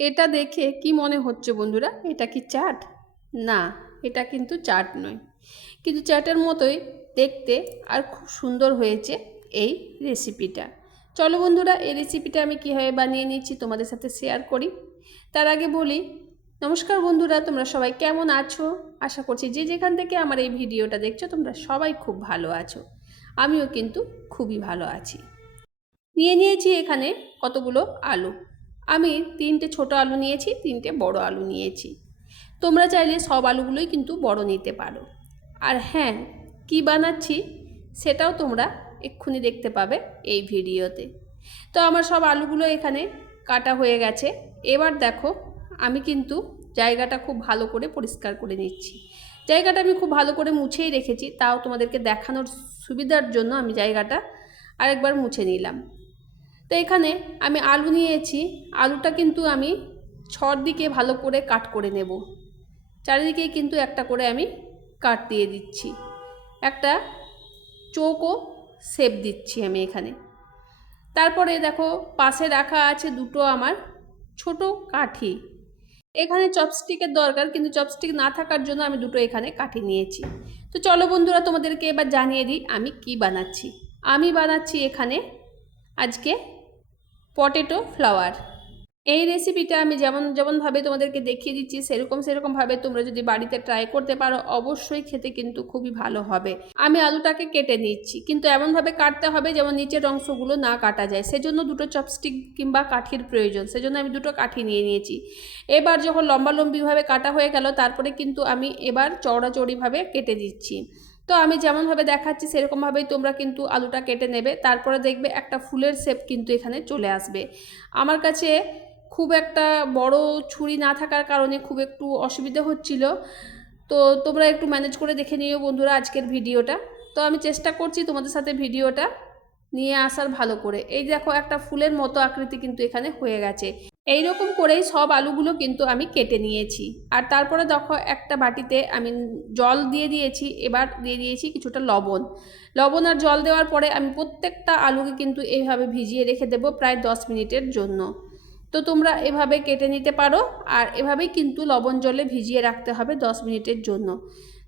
এটা দেখে কি মনে হচ্ছে বন্ধুরা? এটা কি চাট? না, এটা কিন্তু চাট নয়, কিন্তু চাটের মতোই দেখতে আর খুব সুন্দর হয়েছে এই রেসিপিটা। চলো বন্ধুরা, এই রেসিপিটা আমি কীভাবে বানিয়ে নিচ্ছি তোমাদের সাথে শেয়ার করি। তার আগে বলি, নমস্কার বন্ধুরা, তোমরা সবাই কেমন আছো? আশা করছি যে যেখান থেকে আমার এই ভিডিওটা দেখছো তোমরা সবাই খুব ভালো আছো। আমিও কিন্তু খুবই ভালো আছি। নিয়েছি এখানে কতগুলো আলু। আমি 3টে ছোট আলু নিয়েছি, 3টে বড় আলু নিয়েছি। তোমরা চাইলে সব আলুগুলোই কিন্তু বড় নিতে পারো। আর হ্যাঁ, কি বানাচ্ছি সেটাও তোমরা এক্ষুনি দেখতে পাবে এই ভিডিওতে। তো আমার সব আলুগুলো এখানে কাটা হয়ে গেছে। এবার দেখো, আমি কিন্তু জায়গাটা খুব ভালো করে পরিষ্কার করে নিচ্ছি। জায়গাটা আমি খুব ভালো করে মুছেই রেখেছি, তাও তোমাদেরকে দেখানোর সুবিধার জন্য আমি জায়গাটা আরেকবার মুছে নিলাম। তো এখানে আমি আলু নিয়েছি। আলুটা কিন্তু আমি ছর দিকে ভালো করে কাট করে নেব। চারিদিকে কিন্তু একটা করে আমি কাট দিয়ে দিচ্ছি, একটা চৌকো শেপ দিচ্ছি আমি এখানে। তারপরে দেখো, পাশে রাখা আছে দুটো আমার ছোট কাঠি। এখানে চপস্টিকের দরকার, কিন্তু চপস্টিক না থাকার জন্য আমি দুটো এখানে কাঠি নিয়েছি। তো চলো বন্ধুরা, তোমাদেরকে এবার জানিয়ে দিই আমি কি বানাচ্ছি। আমি বানাচ্ছি এখানে আজকে পটেটো ফ্লাওয়ার। এই রেসিপিটা আমি যেমনভাবে তোমাদেরকে দেখিয়ে দিচ্ছি সেরকমভাবে তোমরা যদি বাড়িতে ট্রাই করতে পারো অবশ্যই খেতে কিন্তু খুবই ভালো হবে। আমি আলুটাকে কেটে নিচ্ছি, কিন্তু এমনভাবে কাটতে হবে যেমন নিচের অংশগুলো না কাটা যায়। সেজন্য দুটো চপস্টিক কিংবা কাঠির প্রয়োজন, সেজন্য আমি দুটো কাঠি নিয়েছি। এবার যখন লম্বালম্বিভাবে কাটা হয়ে গেল, তারপরে কিন্তু আমি এবার চওড়াচৌড়িভাবে কেটে দিচ্ছি। তো আমি যেমনভাবে দেখাচ্ছি সেরকমভাবেই তোমরা কিন্তু আলুটা কেটে নেবে। তারপরে দেখবে একটা ফুলের শেপ কিন্তু এখানে চলে আসবে। আমার কাছে খুব একটা বড় ছুরি না থাকার কারণে খুব একটু অসুবিধা হচ্ছিল। তো তোমরা একটু ম্যানেজ করে দেখে নিও বন্ধুরা আজকের ভিডিওটা। তো আমি চেষ্টা করছি তোমাদের সাথে ভিডিওটা নিয়ে আসার ভালো করে। এই দেখো, একটা ফুলের মতো আকৃতি কিন্তু এখানে হয়ে গেছে। এই রকম করেই সব আলুগুলো কিন্তু আমি কেটে নিয়েছি। আর তারপরে দেখো, একটা বাটিতে আমি জল দিয়ে দিয়েছি। এবার দিয়ে দিয়েছি কিছুটা লবণ। লবণ আর জল দেওয়ার পরে আমি প্রত্যেকটা আলুকে কিন্তু এইভাবে ভিজিয়ে রেখে দেবো প্রায় 10 মিনিটের জন্য। তো তোমরা এভাবে কেটে নিতে পারো, আর এভাবেই কিন্তু লবণ জলে ভিজিয়ে রাখতে হবে 10 মিনিটের জন্য।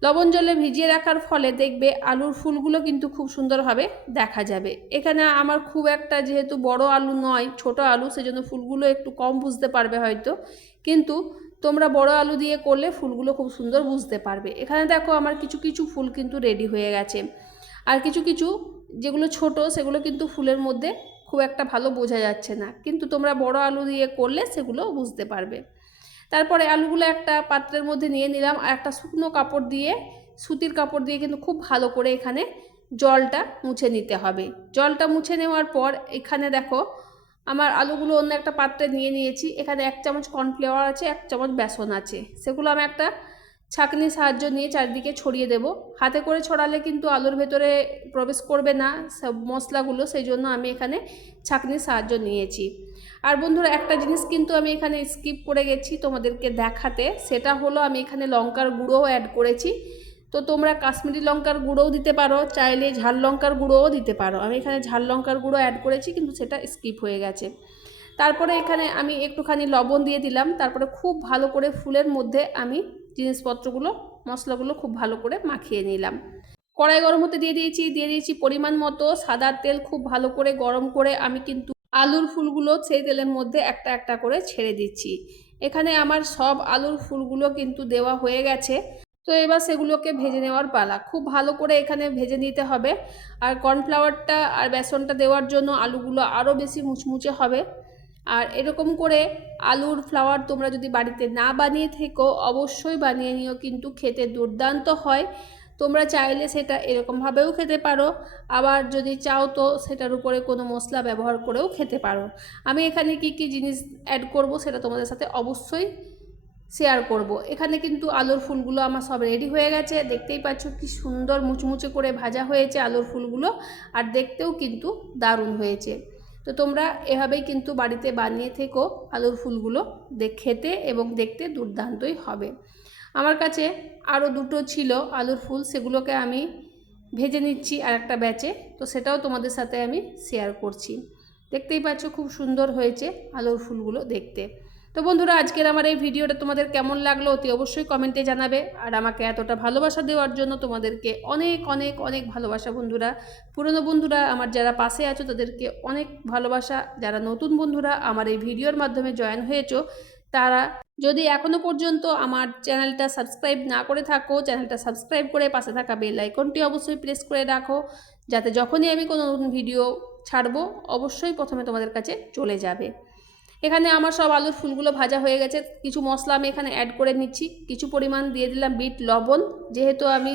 লবণ জলে ভিজিয়ে রাখার ফলে দেখবে আলুর ফুলগুলো কিন্তু খুব সুন্দরভাবে দেখা যাবে। এখানে আমার খুব একটা যেহেতু বড় আলু নয়, ছোট আলু, সেজন্য ফুলগুলো একটু কম বুঝতে পারবে হয়তো, কিন্তু তোমরা বড় আলু দিয়ে করলে ফুলগুলো খুব সুন্দর বুঝতে পারবে। এখানে দেখো, আমার কিছু কিছু ফুল কিন্তু রেডি হয়ে গেছে, আর কিছু কিছু যেগুলো ছোট সেগুলো কিন্তু ফুলের মধ্যে খুব একটা ভালো বোঝা যাচ্ছে না, কিন্তু তোমরা বড় আলু দিয়ে করলে সেগুলো বুঝতে পারবে। তারপরে আলুগুলো একটা পাত্রের মধ্যে নিয়ে নিলাম, আর একটা শুকনো কাপড় দিয়ে, সুতির কাপড় দিয়ে কিন্তু খুব ভালো করে এখানে জলটা মুছে নিতে হবে। জলটা মুছে নেওয়ার পর এখানে দেখো, আমার আলুগুলো অন্য একটা পাত্রে নিয়ে নিয়েছি। এখানে 1 চামচ কর্নফ্লাওয়ার আছে, 1 চামচ বেসন আছে। সেগুলো আমি একটা ছাঁকনির সাহায্য নিয়ে চারিদিকে ছড়িয়ে দেব। হাতে করে ছড়ালে কিন্তু আলুর ভেতরে প্রবেশ করবে না সব মশলাগুলো, সেই জন্য আমি এখানে ছাঁকনির সাহায্য নিয়েছি। আর বন্ধুরা, একটা জিনিস কিন্তু আমি এখানে স্কিপ করে গেছি তোমাদেরকে দেখাতে, সেটা হলো আমি এখানে লঙ্কার গুঁড়োও অ্যাড করেছি। তো তোমরা কাশ্মীরি লঙ্কার গুঁড়োও দিতে পারো, চাইলে ঝাল লঙ্কার গুঁড়োও দিতে পারো। আমি এখানে ঝাল লঙ্কার গুঁড়ো অ্যাড করেছি, কিন্তু সেটা স্কিপ হয়ে গেছে। তারপরে এখানে আমি একটুখানি লবণ দিয়ে দিলাম। তারপরে খুব ভালো করে ফুলের মধ্যে আমি জিনিসপত্রগুলো, মশলাগুলো খুব ভালো করে মাখিয়ে নিলাম। কড়াই গরম হতে দিয়ে দিয়েছি পরিমাণ মতো সাদা তেল। খুব ভালো করে গরম করে আমি কিন্তু আলুর ফুলগুলো সেই তেলের মধ্যে একটা একটা করে ছেড়ে দিচ্ছি। এখানে আমার সব আলুর ফুলগুলো কিন্তু দেওয়া হয়ে গেছে। তো এবার সেগুলোকে ভেজে নেওয়ার পালা। খুব ভালো করে এখানে ভেজে নিতে হবে। আর কর্নফ্লাওয়ারটা আর বেসনটা দেওয়ার জন্য আলুগুলো আরও বেশি মুচমুচে হবে। আর এরকম করে আলুর ফ্লাওয়ার তোমরা যদি বাড়িতে না বানিয়ে থেকো অবশ্যই বানিয়ে নিও, কিন্তু খেতে দুর্দান্ত হয়। তোমরা চাইলে সেটা এরকমভাবেও খেতে পারো, আবার যদি চাও তো সেটার উপরে কোনো মশলা ব্যবহার করেও খেতে পারো। আমি এখানে কি কি জিনিস অ্যাড করব সেটা তোমাদের সাথে অবশ্যই শেয়ার করব। এখানে কিন্তু আলুর ফুলগুলো আমার সব রেডি হয়ে গেছে। দেখতেই পাচ্ছ কি সুন্দর মুচমুচে করে ভাজা হয়েছে আলুর ফুলগুলো, আর দেখতেও কিন্তু দারুণ হয়েছে। তো তোমরা এভাবেই কিন্তু বাড়িতে বানিয়ে থেকো। আলুর ফুলগুলো খেতে এবং দেখতে দুর্দান্তই হবে। আমার কাছে আরও দুটো ছিল আলুর ফুল, সেগুলোকে আমি ভেজে নিচ্ছি আর একটা ব্যাচে। তো সেটাও তোমাদের সাথে আমি শেয়ার করছি। দেখতেই পাচ্ছ খুব সুন্দর হয়েছে আলুর ফুলগুলো দেখতে। তো বন্ধুরা, আজকের আমার এই ভিডিওটা তোমাদের কেমন লাগলো অতি অবশ্যই কমেন্টে জানাবে। আর আমাকে এতটা ভালোবাসা দেওয়ার জন্য তোমাদেরকে অনেক অনেক অনেক ভালোবাসা বন্ধুরা। পুরনো বন্ধুরা আমার যারা পাশে আছো তাদেরকে অনেক ভালোবাসা। যারা নতুন বন্ধুরা আমার এই ভিডিওর মাধ্যমে জয়েন হয়েছো, তারা যদি এখনও পর্যন্ত আমার চ্যানেলটা সাবস্ক্রাইব না করে থাকো, চ্যানেলটা সাবস্ক্রাইব করে পাশে থাকা বেল আইকনটি অবশ্যই প্রেস করে রাখো, যাতে যখনই আমি কোনো নতুন ভিডিও ছাড়বো অবশ্যই প্রথমে তোমাদের কাছে চলে যাবে। এখানে আমার সব আলুর ফুলগুলো ভাজা হয়ে গেছে। কিছু মশলা আমি এখানে অ্যাড করে নিচ্ছি। কিছু পরিমাণ দিয়ে দিলাম বিট লবণ, যেহেতু আমি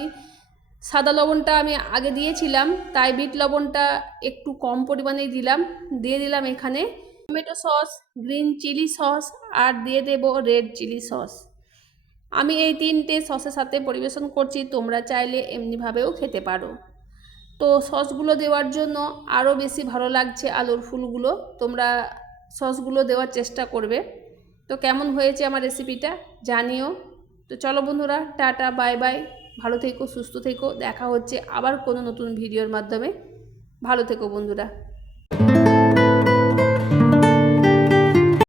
সাদা লবণটা আমি আগে দিয়েছিলাম তাই বিট লবণটা একটু কম পরিমাণেই দিলাম। দিয়ে দিলাম এখানে tomato sauce, green chilli sauce আর দিয়ে দেব রেড চিলি সস। আমি এই 3টে সসের সাথে পরিবেশন করছি, তোমরা চাইলে এমনিভাবেও খেতে পারো। তো সসগুলো দেওয়ার জন্য আরও বেশি ভালো লাগছে আলুর ফুলগুলো। তোমরা সসগুলো দেওয়ার চেষ্টা করবে। তো কেমন হয়েছে আমার রেসিপিটা জানিও। তো চলো বন্ধুরা, টাটা, বাই বাই। ভালো থেকো, সুস্থ থেকো। দেখা হচ্ছে আবার কোনো নতুন ভিডিওর মাধ্যমে। ভালো থেকো বন্ধুরা।